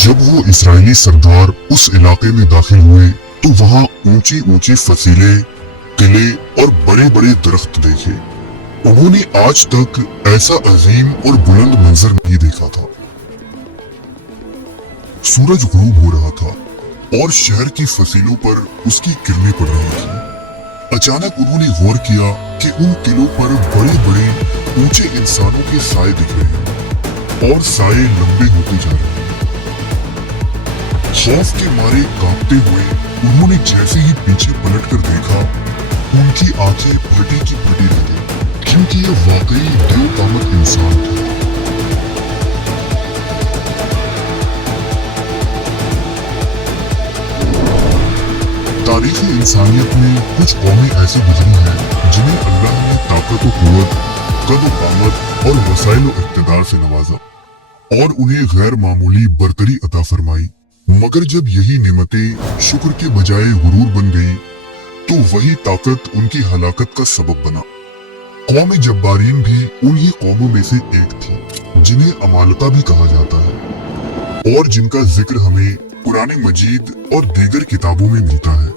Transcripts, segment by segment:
जब वो इस्राएली सरदार उस इलाके में दाखिल हुए तो वहां ऊंची ऊंची फसीले, किले और बड़े बड़े दरख्त देखे। उन्होंने आज तक ऐसा अजीम और बुलंद मंजर नहीं देखा था। सूरज गुरूब हो रहा था और शहर की फसीलों पर उसकी किरणें पड़ रही थी। अचानक उन्होंने गौर किया कि उन किलों पर बड़े बड़े ऊंचे इंसानों के साए दिख रहे हैं और साए लंबे होते जा रहे हैं। खौफ के मारे कांपते हुए उन्होंने जैसे ही पीछे पलटकर देखा, उनकी आंखें फटी की फटी रह गईं, क्योंकि ये वाकई देवतामत इंसान थे। तारीखी इंसानियत में कुछ कौमें ऐसी गुजरी हैं जिन्हें अल्लाह ने ताकत व कुव्वत, कद व कामत और वसाइल व इक़्तिदार से नवाजा और उन्हें गैर मामूली बरतरी अता फरमाई। मगर जब यही नेमतें शुक्र के बजाय गुरूर बन गई तो वही ताकत उनकी हलाकत का सबब बना। कौम जब्बारीन भी उन्हीं कौमों में से एक थी जिन्हें अमालका भी कहा जाता है और जिनका जिक्र हमें कुरान मजीद और दीगर किताबों में मिलता है।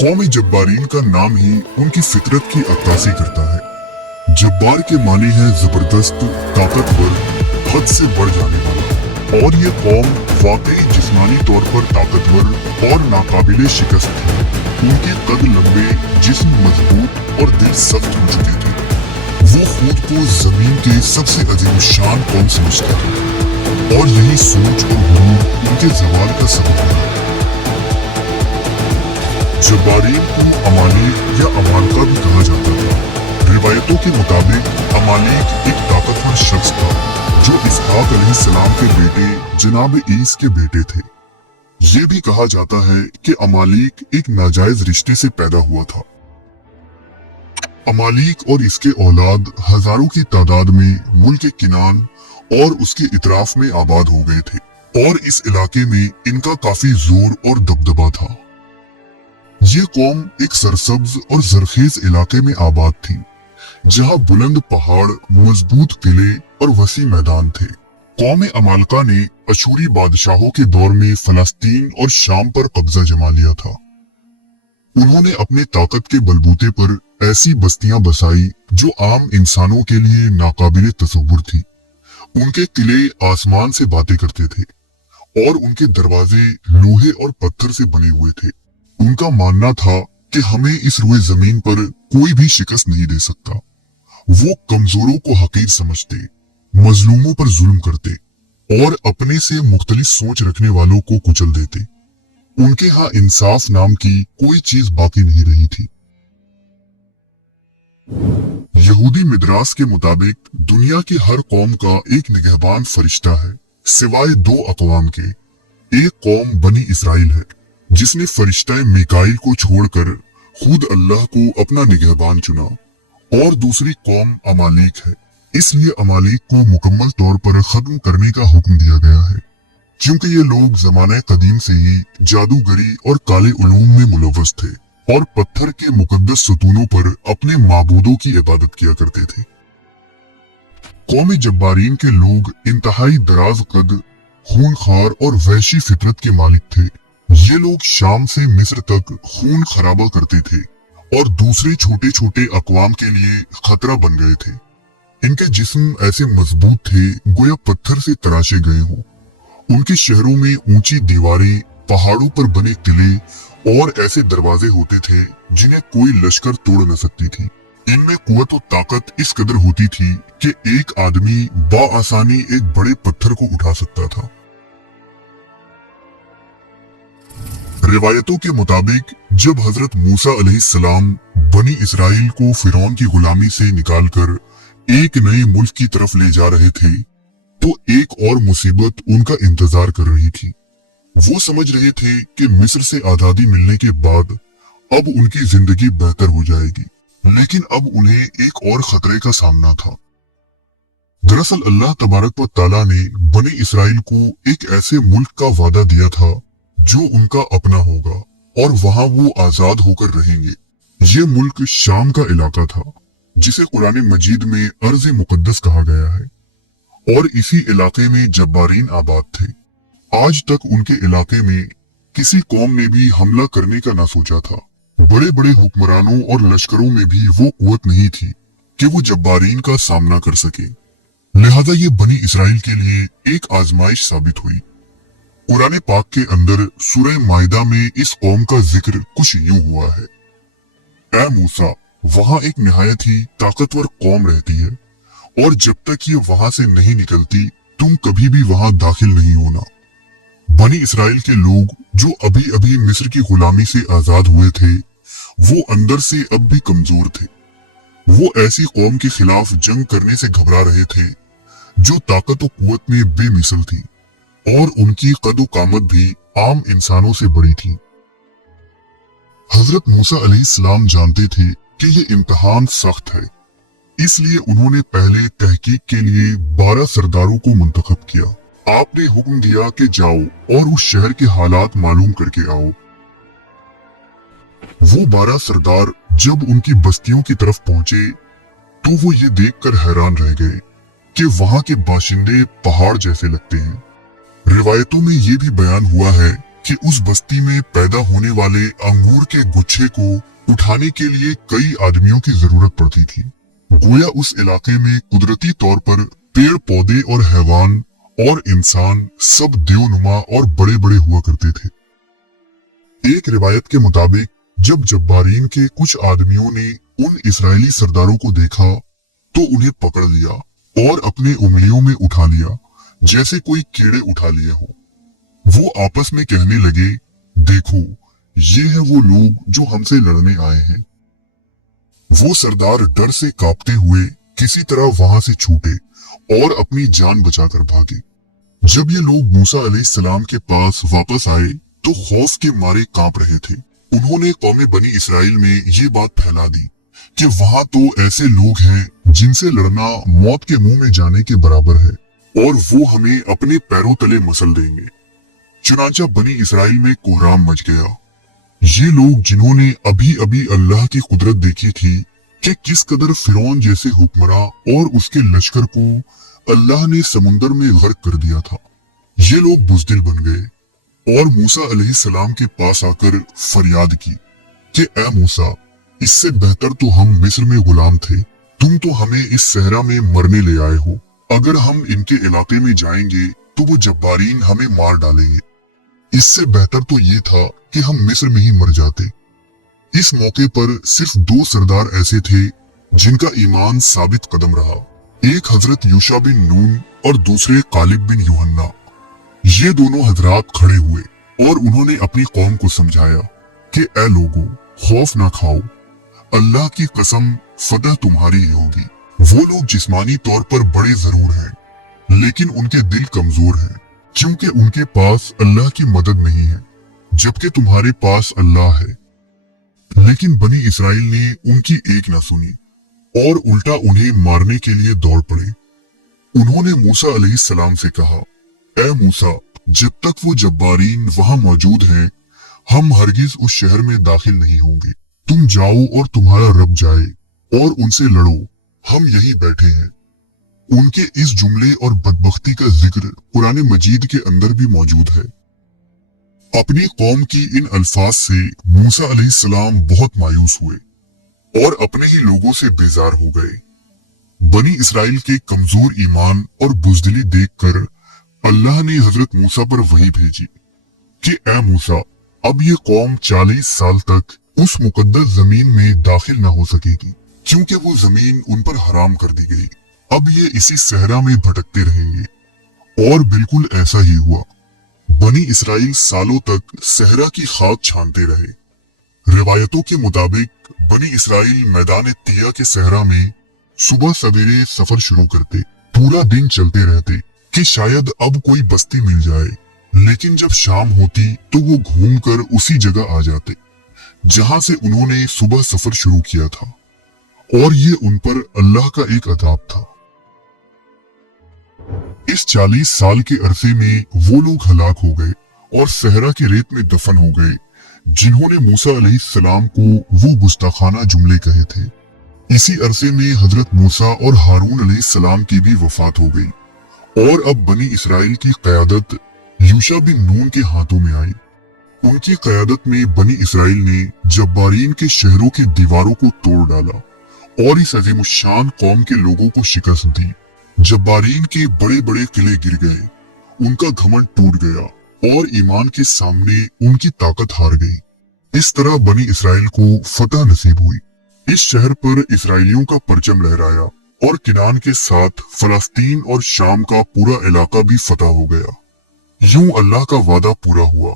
कौम जब्बारीन का नाम ही उनकी फितरत की अक्कासी करता है। जब्बार के मानी है जबरदस्त, ताकतवर, हद से बढ़ जाने वाला, और ये कौम वाकई जिस्मानी तौर पर ताकतवर और नाकाबिले शिकस्त थी। उनके कद लंबे, जिस्म मजबूत और दिल सख्त हो चुके थे। वो खुद को जमीन के सबसे अजीम शान कौम समझते थे और यही सोच और गुरूर उनके जवाल का सबब बना। जब्बारीन को अमालीक या अमालका भी कहा जाता था। रिवायतों के मुताबिक अमालीक एक ताकतवर शख्स था जो इसहाक अलैहिस्सलाम के बेटे जनाब ईस के बेटे थे। ये भी कहा जाता है कि अमालीक एक नाजायज रिश्ते से पैदा हुआ था। अमालीक और इसके औलाद हजारों की तादाद में मुल्क किनान और उसके इतराफ में आबाद हो गए थे और इस इलाके में इनका काफी जोर और दबदबा था। ये कौम एक सरसब्ज और जरखेज इलाके में आबाद थी जहां बुलंद पहाड़, मजबूत किले और वसी मैदान थे। कौम अमालका ने अशूरी बादशाहों के दौर में फलस्तीन और शाम पर कब्जा जमा लिया था। उन्होंने अपने ताकत के बलबूते पर ऐसी बस्तियां बसाई जो आम इंसानों के लिए नाकाबिले तसव्वुर थी। उनके किले आसमान से बातें करते थे और उनके दरवाजे लोहे और पत्थर से बने हुए थे। उनका मानना था कि हमें इस रुए जमीन पर कोई भी शिकस्त नहीं दे सकता। वो कमजोरों को हकीर समझते, मजलूमों पर जुल्म करते और अपने से मुख्तलिफ सोच रखने वालों को कुचल देते। उनके यहाँ इंसाफ नाम की कोई चीज बाकी नहीं रही थी। यहूदी मिद्रास के मुताबिक दुनिया की हर कौम का एक निगहबान फरिश्ता है सिवाय दो अक़वाम के। एक कौम बनी इसराइल है जिसने फरिश्ता मिकाइल को छोड़कर खुद अल्लाह को अपना निगहबान चुना, और दूसरी कौम अमालीक है। इसलिए अमालीक को मुकम्मल तौर पर खत्म करने का हुक्म दिया गया है, क्योंकि ये लोग ज़माने कदीम से ही जादूगरी और काले उलूम में मुलव्वस थे और पत्थर के मुकद्दस सतूनों पर अपने माबूदों की इबादत किया करते थे। कौम जब्बारीन के लोग इंतहाई दराज कद, खूनखार और वहशी फितरत के मालिक थे। ये लोग शाम से मिस्र तक खून खराबा करते थे और दूसरे छोटे छोटे अक़वाम के लिए खतरा बन गए थे। इनके जिस्म ऐसे मजबूत थे गोया पत्थर से तराशे गए हों। उनके शहरों में ऊंची दीवारें, पहाड़ों पर बने किले और ऐसे दरवाजे होते थे जिन्हें कोई लश्कर तोड़ न सकती थी। इनमें कुव्वत और ताकत इस कदर होती थी कि एक आदमी बाआसानी एक बड़े पत्थर को उठा सकता था। रिवायतों के मुताबिक जब हजरत मूसा अलैहिस्सलाम बनी इसराइल को फिरौन की गुलामी से निकालकर एक नए मुल्क की तरफ ले जा रहे थे तो एक और मुसीबत उनका इंतजार कर रही थी। वो समझ रहे थे कि मिस्र से आजादी मिलने के बाद अब उनकी जिंदगी बेहतर हो जाएगी, लेकिन अब उन्हें एक और खतरे का सामना था। दरअसल अल्लाह तबारक व तआला ने बनी इसराइल को एक ऐसे मुल्क का वादा दिया था जो उनका अपना होगा और वहां वो आजाद होकर रहेंगे। ये मुल्क शाम का इलाका था जिसे कुरान मजीद में अर्ज़ मुक़द्दस कहा गया है, और इसी इलाके में जब्बारीन आबाद थे। आज तक उनके इलाके में किसी कौम ने भी हमला करने का ना सोचा था। बड़े बड़े हुक्मरानों और लश्करों में भी वो कुव्वत नहीं थी कि वो जब्बारीन का सामना कर सके। लिहाजा ये बनी इसराइल के लिए एक आजमाइश साबित हुई। कुरान पाक के अंदर सूरह माइदा में इस कौम का जिक्र कुछ यूं हुआ है। ऐ मूसा, वहां एक निहायत ही ताकतवर कौम रहती है और जब तक ये वहां से नहीं निकलती तुम कभी भी वहां दाखिल नहीं होना। बनी इसराइल के लोग जो अभी अभी मिस्र की गुलामी से आजाद हुए थे वो अंदर से अब भी कमजोर थे। वो ऐसी कौम के खिलाफ जंग करने से घबरा रहे थे जो ताकत और कुव्वत में बेमिसल थी और उनकी कद कामत भी आम इंसानों से बड़ी थी। हजरत मूसा अलैहिस्सलाम जानते थे कि ये इम्तिहान सख्त है, इसलिए उन्होंने पहले तहकीक के लिए 12 सरदारों को मुंतखब किया। आपने हुक्म दिया कि जाओ और उस शहर के हालात मालूम करके आओ। वो 12 सरदार जब उनकी बस्तियों की तरफ पहुंचे तो वो ये देखकर हैरान रह गए कि वहां के बाशिंदे पहाड़ जैसे लगते हैं। रिवायतों में ये भी बयान हुआ है कि उस बस्ती में पैदा होने वाले अंगूर के गुच्छे को उठाने के लिए कई आदमियों की जरूरत पड़ती थी। गोया उस इलाके में कुदरती तौर पर पेड़ पौधे और हैवान और इंसान सब देवनुमा और बड़े बड़े हुआ करते थे। एक रिवायत के मुताबिक जब जब्बारीन के कुछ आदमियों ने उन इस्राएली सरदारों को देखा तो उन्हें पकड़ लिया और अपने उंगलियों में उठा लिया जैसे कोई कीड़े उठा लिए हो। वो आपस में कहने लगे, देखो ये है वो लोग जो हमसे लड़ने आए हैं। वो सरदार डर से कांपते हुए किसी तरह वहां से छूटे और अपनी जान बचाकर भागे। जब ये लोग मूसा अलैहिस्सलाम के पास वापस आए तो खौफ के मारे कांप रहे थे। उन्होंने कौम बनी इसराइल में ये बात फैला दी कि वहां तो ऐसे लोग हैं जिनसे लड़ना मौत के मुंह में जाने के बराबर है और वो हमें अपने पैरों तले मसल देंगे। चुनांचा बनी इसराइल में कोहराम मच गया। ये लोग जिन्होंने अभी अभी अल्लाह की कुदरत देखी थी कि किस कदर फिरौन जैसे हुक्मरां और उसके लश्कर को अल्लाह ने समुंदर में गर्क कर दिया था, ये लोग बुज़दिल बन गए और मूसा अलैहिस्सलाम के पास आकर फरियाद की कि ऐ मूसा, इससे बेहतर तो हम मिस्र में गुलाम थे, तुम तो हमें इस सहरा में मरने ले आए हो। अगर हम इनके इलाके में जाएंगे तो वो जब्बारीन हमें मार डालेंगे। इससे बेहतर तो ये था कि हम मिस्र में ही मर जाते। इस मौके पर सिर्फ 2 सरदार ऐसे थे जिनका ईमान साबित कदम रहा। एक हजरत यूशा बिन नून और दूसरे कालिब बिन यूहन्ना। ये दोनों हजरात खड़े हुए और उन्होंने अपनी कौम को समझाया कि ऐ लोगों, खौफ ना खाओ, अल्लाह की कसम फतह तुम्हारी ही होगी। वो लोग जिस्मानी तौर पर बड़े जरूर हैं लेकिन उनके दिल कमजोर हैं क्योंकि उनके पास अल्लाह की मदद नहीं है, जबकि तुम्हारे पास अल्लाह है। लेकिन बनी इसराइल ने उनकी एक ना सुनी और उल्टा उन्हें मारने के लिए दौड़ पड़े। उन्होंने मूसा अलैहिस्सलाम से कहा, ऐ मूसा, जब तक वो जब्बारीन वहां मौजूद हैं, हम हरगिज उस शहर में दाखिल नहीं होंगे। तुम जाओ और तुम्हारा रब जाए और उनसे लड़ो, हम यहीं बैठे हैं। उनके इस जुमले और बदबख्ती का जिक्र कुरान मजीद के अंदर भी मौजूद है। अपनी कौम की इन अल्फाज से मूसा अलैहिस्सलाम बहुत मायूस हुए और अपने ही लोगों से बेजार हो गए। बनी इसराइल के कमजोर ईमान और बुज़दिली देखकर अल्लाह ने हजरत मूसा पर वही भेजी कि ऐ मूसा, अब ये कौम 40 साल तक उस मुकद्दस जमीन में दाखिल न हो सकेगी क्योंकि वो जमीन उन पर हराम कर दी गई। अब ये इसी सहरा में भटकते रहेंगे। और बिल्कुल ऐसा ही हुआ। बनी इसराइल सालों तक सहरा की खाक छानते रहे। रिवायतों के मुताबिक बनी इसराइल मैदान तिया के सहरा में सुबह सवेरे सफर शुरू करते, पूरा दिन चलते रहते कि शायद अब कोई बस्ती मिल जाए, लेकिन जब शाम होती तो वो घूमकर उसी जगह आ जाते जहां से उन्होंने सुबह सफर शुरू किया था और ये उन पर अल्लाह का एक अज़ाब था। इस 40 साल के अरसे में वो लोग हलाक हो गए और सहरा के रेत में दफन हो गए जिन्होंने मूसा अलैहिस्सलाम को वो गुस्ताखाना जुमले कहे थे। इसी अरसे में हजरत मूसा और हारून अलैहिस्सलाम की भी वफात हो गई और अब बनी इसराइल की क़यादत यूशा बिन नून के हाथों में आई। उनकी क़यादत में बनी इसराइल ने जब्बारीन के शहरों की दीवारों को तोड़ डाला और इस अजीमुशान कौम के लोगों को शिकस्त दी। जब्बारीन के बड़े बड़े किले गिर गए, उनका घमंड टूट गया और ईमान के सामने उनकी ताकत हार गई। इस तरह बनी इसराइल को फतह नसीब हुई। इस शहर पर इसराइलियों का परचम लहराया और किनान के साथ फलस्तीन और शाम का पूरा इलाका भी फतह हो गया। यूं अल्लाह का वादा पूरा हुआ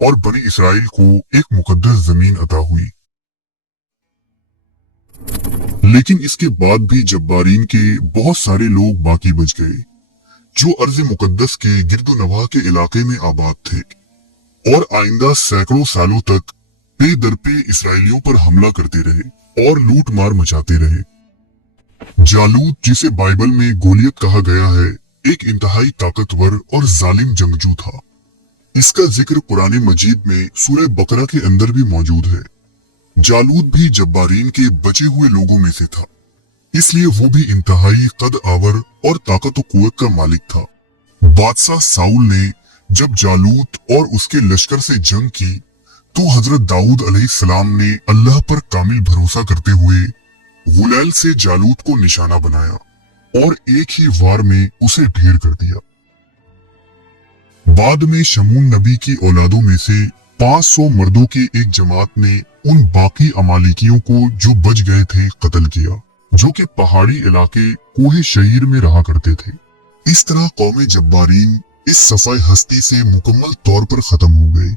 और बनी इसराइल को एक मुकद्दस जमीन अता हुई। लेकिन इसके बाद भी जब्बारीन के बहुत सारे लोग बाकी बच गए, जो अर्ज़ मुकद्दस के गिरदोनवाह के इलाके में आबाद थे और आइंदा सैकड़ों सालों तक पे दर पे इसराइलियों पर हमला करते रहे और लूट मार मचाते रहे। जालूत, जिसे बाइबल में गोलियत कहा गया है, एक इंतहाई ताकतवर और जालिम जंगजू था। इसका जिक्र कुरान मजीद में सूरह बकरा के अंदर भी मौजूद है। जालूत भी जब्बारीन के बचे हुए लोगों में से था, इसलिए वो भी इंतहाई कद आवर और ताकत व कुव्वत का मालिक था। बादशाह साउल ने जब जालूत और उसके लश्कर से जंग की तो हजरत दाऊद अलैहिस्सलाम ने अल्लाह पर कामिल भरोसा करते हुए गुलैल से जालूत को निशाना बनाया और एक ही वार में उसे ढेर कर दिया। बाद में शमून नबी की औलादों में से 500 मर्दों की एक जमात ने उन बाकी अमालिकियों को जो बच गए थे कत्ल किया, जो कि पहाड़ी इलाके कोहे शहीर में रहा करते थे। इस तरह कौमे जब्बारीन इस सफाई हस्ती से मुकम्मल तौर पर खत्म हो गए।